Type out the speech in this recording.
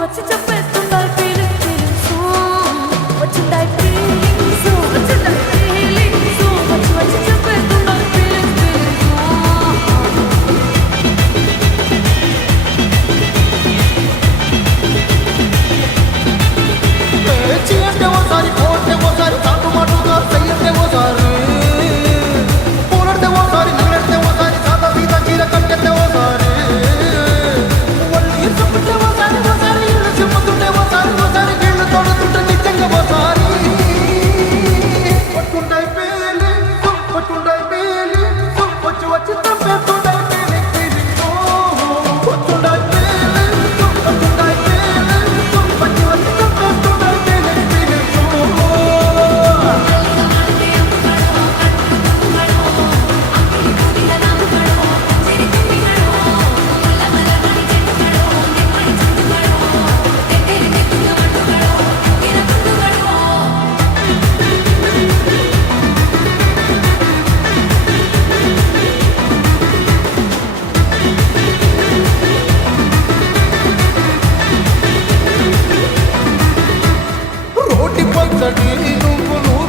వచ్చి చెప్పేస్తుండాలి feeling feelings వచ్చిందాయి feelings వచ్చిందాయి feelings వచ్చి చెప్పేస్తుండాలి feeling feelings చీయంటే ఓసారి కోటే ఓసారి చాటు మాటుగా చెయ్యంటే ఓసారి పూలడితే ఓసారి నగలడితే ఓసారి సాదా సీత చీర కట్టెత్తే ఓసారి వాళ్ళు ఇరుచుకుంటే ఓసారి ఓసారి ఇల్లు చిమ్ముతుంటే ఓసారి ఓసారి వీళ్ళు తోడుతుంటే నిజంగా ఓసారి పట్టుంటాయి ఫీలింగ్స్ పట్టుంటాయి ఫీలింగ్స్ వచ్చి వచ్చి తప్పేస్తుంటాయి ఫీలింగ్ ఫీలింగ్స్ పట్టుంటాయి ఫీలింగ్స్ పట్టుంటాయి ఫీలింగ్స్ వచ్చి వచ్చి తప్పేస్తుంటాయి ఫీలింగ్ ఫీలింగ్స్ రోటి పచ్చడి నువ్వులు